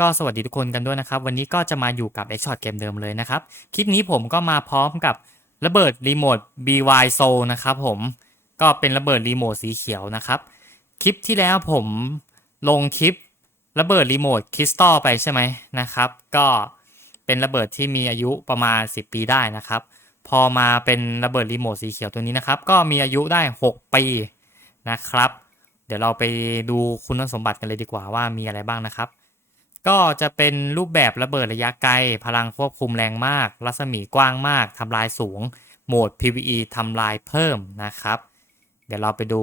ก็สวัสดีทุกคนกันด้วยนะครับ วันนี้ก็จะมาอยู่กับ X Shot เกมเดิมเลยนะครับ คลิปนี้ผมก็มาพร้อมกับระเบิดรีโมท BY Soul นะครับผมก็เป็นระเบิดรีโมทสีเขียวนะครับ คลิปที่แล้วผมลงคลิประเบิดรีโมทคริสตัลไปใช่ไหมนะครับ ก็เป็นระเบิดที่มีอายุประมาณ 10 ปีได้นะครับ พอมาเป็นระเบิดรีโมทสีเขียวตัวนี้นะครับ ก็มีอายุได้ 6 ปีนะครับ เดี๋ยวเราไปดูคุณสมบัติกันเลยดีกว่าว่ามีอะไรบ้างนะครับ ก็จะเป็นรูปแบบระเบิดระยะไกล พลังควบคุมแรงมาก รัศมีกว้างมาก ทำลายสูง โหมด PVE ทำลายเพิ่มนะครับ เดี๋ยวเราไปดู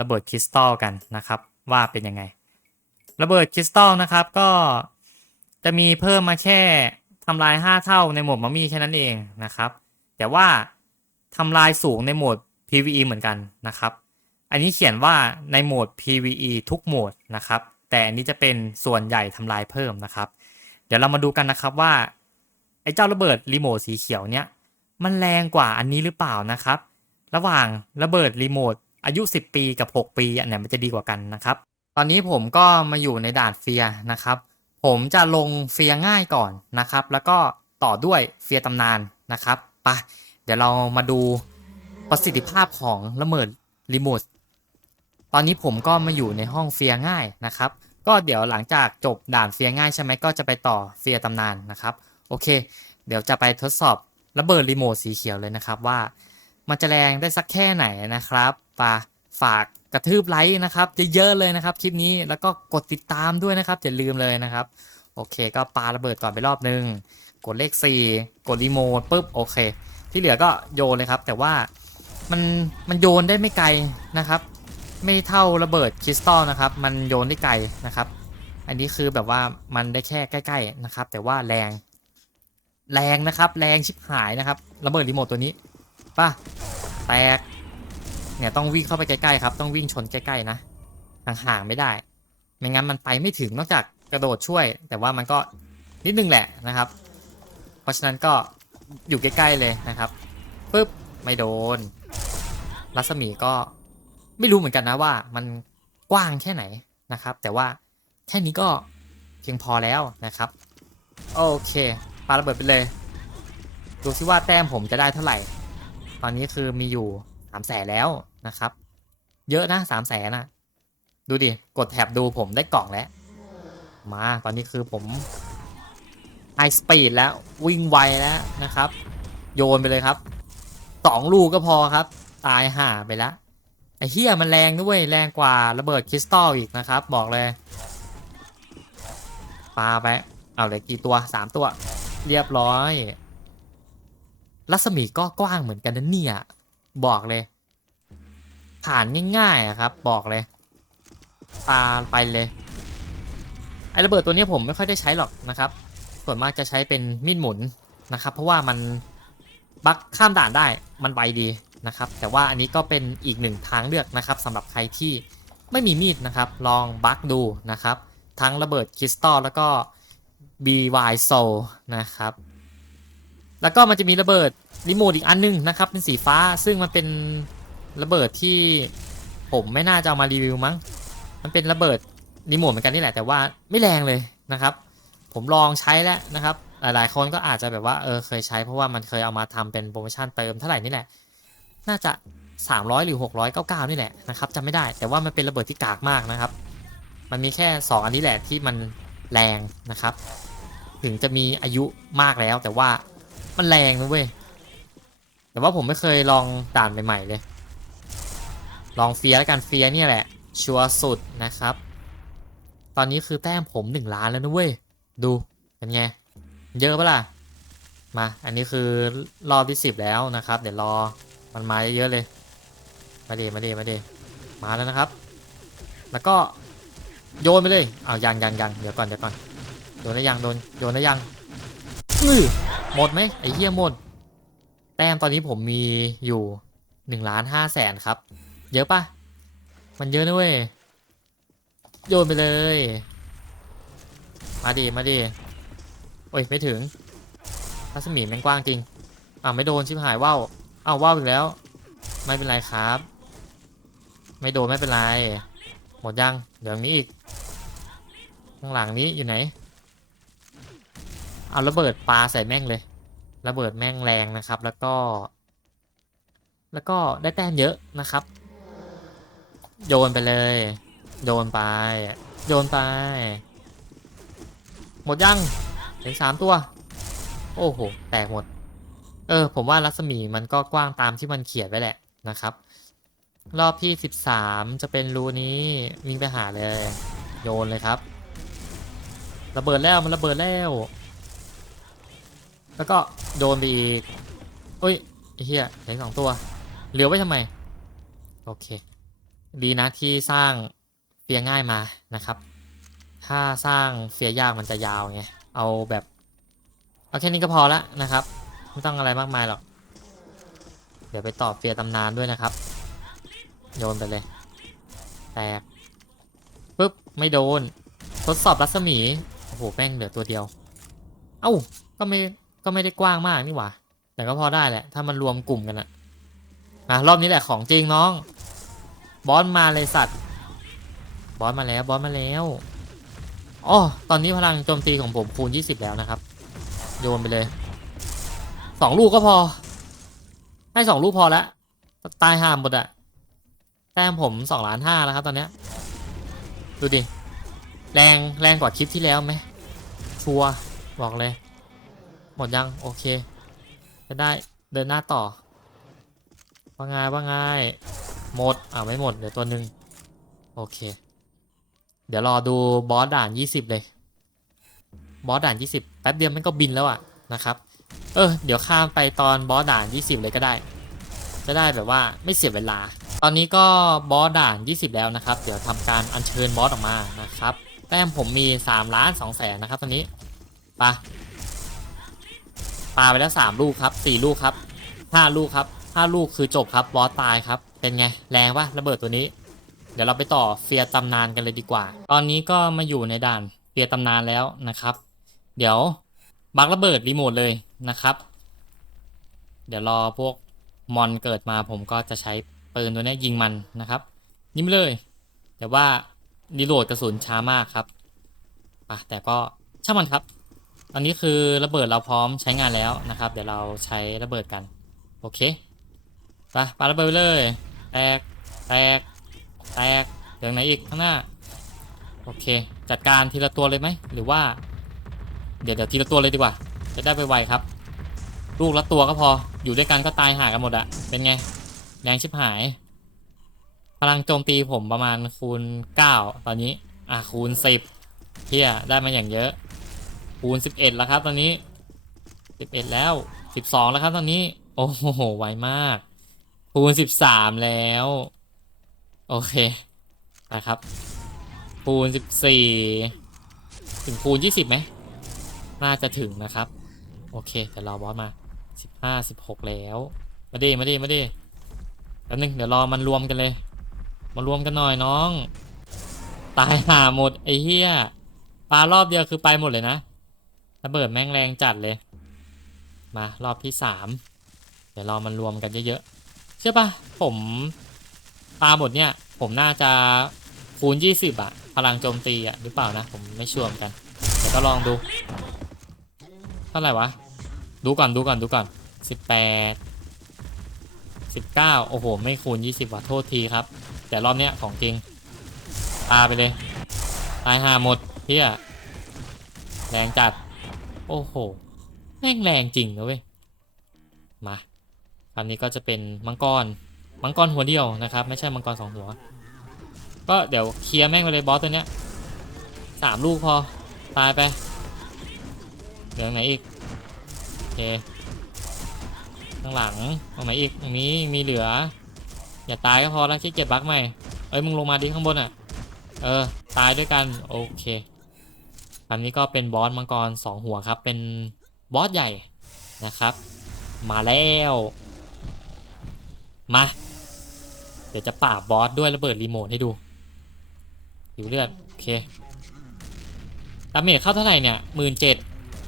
ระเบิดคริสตัลกันนะครับ ว่าเป็นยังไง ระเบิดคริสตัลนะครับก็จะมีเพิ่มมาแค่ทำลาย 5 เท่าในโหมดมัมมี่แค่นั้นเองนะครับ แต่ว่าทำลายสูงในโหมด PVE เหมือนกันนะครับ อันนี้เขียนว่าในโหมด PVE ทุกโหมดนะครับ แต่อันนี้จะเป็นส่วนใหญ่ทำลายเพิ่มนะครับ เดี๋ยวเรามาดูกันนะครับว่าไอ้เจ้าระเบิดรีโมทสีเขียวเนี้ยมันแรงกว่าอันนี้หรือเปล่านะครับ ระหว่างระเบิดรีโมทอายุ 10 ปีกับ 6 ปีอันไหนมันจะดีกว่ากันนะครับ ตอนนี้ผมก็มาอยู่ในด่านเฟียนะครับ ผมจะลงเฟียง่ายก่อนนะครับ แล้วก็ต่อด้วยเฟียตำนานนะครับไปะเดี๋ยวเรามาดูประสิทธิภาพของระเบิดรีโมท ตอนนี้ผมก็มาอยู่ในห้องเฟียง่ายนะครับ ก็เดี๋ยวหลังจากจบด่านเฟียง่ายใช่ไหมก็จะไปต่อเฟียตำนานนะครับ โอเค เดี๋ยวจะไปทดสอบระเบิดรีโมทสีเขียวเลยนะครับว่า มันจะแรงได้สักแค่ไหนนะครับฝากฝากกระทืบไลค์นะครับเยอะๆเลยนะครับคลิปนี้แล้วก็กดติดตามด้วยนะครับอย่าลืมเลยนะครับ โอเค ก็ปาระเบิดก่อนไปรอบนึง กดเลข 4 กดรีโมทปุ๊บโอเค ที่เหลือก็โยนเลยครับ แต่ว่ามันมันโยนได้ไม่ไกลนะครับ ไม่เท่าระเบิดคริสตัลนะครับ มันโยนได้ไกลนะครับ อันนี้คือแบบว่ามันได้แค่ใกล้ ๆนะครับ แต่ว่าแรง แรงนะครับ แรงชิบหายนะครับ ระเบิดรีโมทตัวนี้ป่ะแตก เนี่ยต้องวิ่งเข้าไปใกล้ๆครับ ต้องวิ่งชนใกล้ๆนะ ห่างๆไม่ได้ ไม่งั้นมันไปไม่ถึงนอกจากกระโดดช่วย แต่ว่ามันก็นิดนึงแหละนะครับ เพราะฉะนั้นก็อยู่ใกล้ๆเลยนะครับปึ๊บไม่โดน รัศมีก็ ไม่รู้เหมือนกันนะว่ามันกว้างแค่ไหนนะครับ แต่ว่าแค่นี้ก็เพียงพอแล้วนะครับ โอเคปาระเบิดไปเลย ดูซิว่าแต้มผมจะได้เท่าไหร่ ตอนนี้คือมีอยู่สามแสนแล้วนะครับ เยอะนะสามแสนนะดูดิ กดแท็บดูผมได้กล่องแล้ว มาตอนนี้คือผมไฮสปีดแล้ววิ่งไวแล้วนะครับ โยนไปเลยครับสองลูกก็พอครับ ตายห่าไปแล้ว ไอ้เฮียมันแรงด้วยแรงกว่าระเบิดคริสตัลอีกนะครับ บอกเลยปาไปเอาเลยกี่ตัวสามตัว เรียบร้อย รัศมีก็กว้างเหมือนกันนะเนี่ย บอกเลย ผ่านง่ายๆครับ บอกเลยปาไปเลยไอระเบิดตัวนี้ผมไม่ค่อยได้ใช้หรอกนะครับ ส่วนมากจะใช้เป็นมีดหมุนนะครับ เพราะว่ามันบักข้ามด่านได้มันไวดี นะครับ แต่ว่าอันนี้ก็เป็นอีกหนึ่งทางเลือกนะครับสำหรับใครที่ไม่มีมีดนะครับ ลองบักดูนะครับ ทั้งระเบิดคริสตัลแล้วก็ BY Soul นะครับ แล้วก็มันจะมีระเบิดรีโมทอีกอันนึงนะครับ เป็นสีฟ้าซึ่งมันเป็นระเบิดที่ผมไม่น่าจะเอามารีวิวมั้ง มันเป็นระเบิดรีโมทเหมือนกันนี่แหละแต่ว่าไม่แรงเลยนะครับ ผมลองใช้แล้วนะครับ หลายๆคนก็อาจจะแบบว่าเออเคยใช้เพราะว่ามันเคยเอามาทำเป็นโปรโมชั่นเติมเท่าไหร่นี่แหละ น่าจะ 300 หรือ 699 นี่แหละนะครับจำไม่ได้แต่ว่ามันเป็นระเบิดที่กากมากนะครับ มันมีแค่ 2 อันนี้แหละที่มันแรงนะครับ ถึงจะมีอายุมากแล้ว แต่ว่ามันแรงนะเว้ยแต่ว่าผมไม่เคยลองด่านใหม่ๆเลย ลองเฟียแล้วกันเฟียเนี่ยแหละ ชัวร์สุดนะครับ ตอนนี้คือแต้มผมหนึ่งล้านแล้วนะเว้ยดูเป็นไงเยอะปะล่ะมา อันนี้คือรอบที่สิบแล้วนะครับ เดี๋ยวรอ มันมาเยอะเลย มาเดมาเดมาเดมาแล้วนะครับ แล้วก็โยนไปเลยอ้าวยังยังยังเดี๋ยวก่อนเดี๋ยวก่อนโยนได้ยังโดนโยนได้ยังอื้อหมดไหมไอ้เหี้ยหมด แต้มตอนนี้ผมมีอยู่หนึ่งล้านห้าแสนครับ เยอะปะมันเยอะนะเว้ยโยนไปเลย มาดิมาดิโอ้ยไม่ถึงรัศมีแม่งกว้างจริง อ่าไม่โดนชิบหายว่าว เอาวว่าวอีกแล้ว ไม่เป็นไรครับ ไม่โดนไม่เป็นไร หมดยัง เดี๋ยวนี้อีก ข้างหลังนี้อยู่ไหน เอาระเบิดปลาใส่แม่งเลย ระเบิดแม่งแรงนะครับ แล้วก็ แล้วก็ได้แต้มเยอะนะครับ โยนไปเลย โยนไป โยนไป หมดยังเหลืออกสามตัว โอ้โห แตกหมด เออ ผมว่ารัศมีมันก็กว้างตามที่มันเขียนไว้แหละนะครับ รอบที่สิบสามจะเป็นรูนี้วิ่งไปหาเลย โยนเลยครับ ระเบิดแล้วมันระเบิดแล้ว แล้วก็โดนไปอีกเอ้ยไอ้เหี้ยเหลือสองตัว เหลือไว้ทำไม โอเค ดีนะที่สร้างเฟียง่ายมานะครับ ถ้าสร้างเฟียยากมันจะยาวไง เอาแบบ เอาแค่นี้ก็พอละนะครับ ไม่ต้องอะไรมากมายหรอก เดี๋ยวไปตอบเฟียตำนานด้วยนะครับ โยนไปเลย แตกปุ๊บ ไม่โดน ทดสอบรัศมี โอ้โหแม่งเหลือตัวเดียว เอ้า ก็ไม่ ก็ไม่ได้กว้างมากนี่หว่า แต่ก็พอได้แหละ ถ้ามันรวมกลุ่มกันอะอะ รอบนี้แหละของจริงน้อง บอสมาเลยสัตว์ บอสมาแล้ว บอสมาแล้วอ๋อตอนนี้พลังโจมตีของผมคูณ 20 แล้วนะครับ โยนไปเลย สองลูกก็พอ ให้สองลูกพอแล้วตายห่ามหมดอะแต้มผมสองล้านห้าแล้วครับตอนเนี้ย ดูดิ แรงแรงกว่าคลิปที่แล้วไหม ชัวบอกเลย หมดยัง โอเค จะได้เดินหน้าต่อ ว่าไงว่าไงหมด อ่าไม่หมด เดี๋ยวตัวหนึ่งโอเค เดี๋ยวรอดูบอสด่าน20เลย บอสด่าน20แป๊บเดียวมันก็บินแล้วอะนะครับ เออ เดี๋ยวข้ามไปตอนบอสด่าน 20 เลยก็ได้ จะได้แบบว่าไม่เสียเวลา ตอนนี้ก็บอสด่าน 20 แล้วนะครับ เดี๋ยวทำการอัญเชิญบอสออกมานะครับ แต้มผมมี3ล้าน2แสนนะครับ ตอนนี้ปะปาไปแล้ว 3 ลูกครับ 4 ลูกครับ 5 ลูกครับ 5 ลูกคือจบครับบอสตายครับ เป็นไง แรงปะระเบิดตัวนี้ เดี๋ยวเราไปต่อเฟียตำนานกันเลยดีกว่า ตอนนี้ก็มาอยู่ในด่านเฟียตำนานแล้วนะครับ เดี๋ยว บักระเบิดรีโมทเลยนะครับ เดี๋ยวรอพวกมอนเกิดมาผมก็จะใช้ปืนตัวนี้ยิงมันนะครับยิงไปเลย แต่ว่ารีโหลดกระสุนช้ามากครับอะแต่ก็ช่างมันครับ ตอนนี้คือระเบิดเราพร้อมใช้งานแล้วนะครับ เดี๋ยวเราใช้ระเบิดกัน โอเคไปปาระเบิดเลย แตก แตก แตกเหลืองไหนอีกข้างหน้า โอเค จัดการทีละตัวเลยไหม หรือว่า เดี๋ยวเดี๋ยวทีละตัวเลยดีกว่า จะได้ไปไวๆครับ ลูกละตัวก็พอ อยู่ด้วยกันก็ตายห่ากันหมดอะเป็นไง แรงชิบหาย พลังโจมตีผมประมาณคูณ 9 ตอนนี้ อะคูณ 10เที่ยได้มาอย่างเยอะ คูณ 11 แล้วครับตอนนี้ 11 แล้ว 12 แล้วครับตอนนี้ โอ้โห ไวมาก คูณ 13 แล้ว โอเคนะครับ คูณ 14 ถึงคูณ 20ไหม น่าจะถึงนะครับ โอเคเดี๋ยวรอบอสมา15 16แล้ว มาดิมาดิมาดิแป๊บนึงเดี๋ยวรอมันรวมกันเลย มารวมกันหน่อยน้อง ตายห่าหมดไอ้เหี้ยปลารอบเดียวคือไปหมดเลยนะระเบิดแม่งแรงจัดเลย มารอบที่สามเดี๋ยวรอมันรวมกันเยอะๆเชื่อปะผมปลาหมดเนี่ย ผมน่าจะคูณ 20อะพลังโจมตีอะหรือเปล่านะ ผมไม่ชัวร์กันเดี๋ยวก็ลองดู เท่าไหร่วะ ดูก่อนดูก่อนดูก่อน18 19โอ้โห ไม่คูณ20ว่ะโทษทีครับ แต่รอบเนี้ยของจริงปาไปเลย ตายห่าหมดเฮียแรงจัด โอ้โห แม่งแรงจริงนะเว้ย มาคำนี้ก็จะเป็นมังกร มังกรหัวเดียวนะครับ ไม่ใช่มังกรสองหัว ก็เดี๋ยวเคลียร์แม่งไปเลยบอสตัวเนี้ยสามลูกพอ ตายไป เหลือไหนอีกโอเคข้างหลังตรงไหนอีกตรงนี้มีเหลือ อย่าตายก็พอแล้วขี้เกียจบักใหม่เอ้ยมึงลงมาดิข้างบนอะ เออ ตายด้วยกันโอเคอันนี้ก็เป็นบอสมังกรสองหัวครับ เป็นบอสใหญ่นะครับ มาแล้วมาเดี๋ยวจะปราบบอสด้วยระเบิดรีโมทให้ดูหิวเลือดโอเคดาเมจเข้าเท่าไหร่เนี่ยหมื่นเจ็ด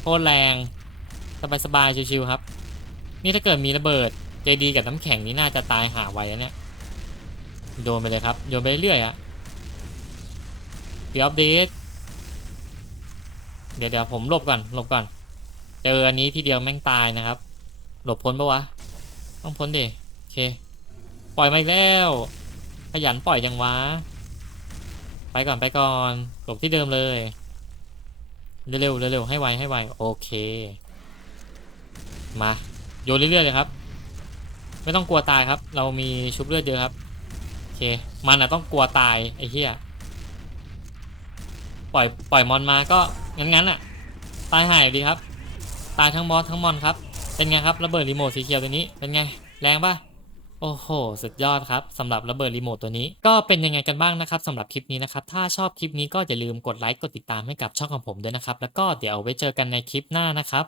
โคตรแรง สบายๆชิวๆครับ นี่ถ้าเกิดมีระเบิดเจดีกับน้ำแข็งนี่น่าจะตายหาไว้แล้วเนี่ยโยนไปเลยครับ โยนไปเรื่อยอะเดี๋ยวอัปเดต เดี๋ยวเดี๋ยวผมหลบก่อนหลบก่อน เจออันนี้ทีเดียวแม่งตายนะครับ หลบพ้นปะวะ ต้องพ้นดิโอเค ปล่อยมาอีกแล้ว ขยันปล่อยยังวะ ไปก่อนไปก่อน หลบที่เดิมเลย เร็วๆเร็วๆให้ไวให้ไวโอเค มาโยนเรื่อยๆเลยครับ ไม่ต้องกลัวตายครับ เรามีชุบเลือดเยอะครับโอเคมันอะต้องกลัวตายไอ้เหี้ยปล่อยปล่อยมอนมาก็งั้นๆอะตายหายดีครับ ตายทั้งบอสทั้งมอนครับเป็นไงครับระเบิดรีโมทสีเขียวตัวนี้เป็นไงแรงปะ โอ้โห สุดยอดครับสำหรับระเบิดรีโมทตัวนี้ ก็เป็นยังไงกันบ้างนะครับสำหรับคลิปนี้นะครับ ถ้าชอบคลิปนี้ก็อย่าลืมกดไลค์กดติดตามให้กับช่องของผมด้วยนะครับ แล้วก็เดี๋ยวเอาไว้เจอกันในคลิปหน้านะครับ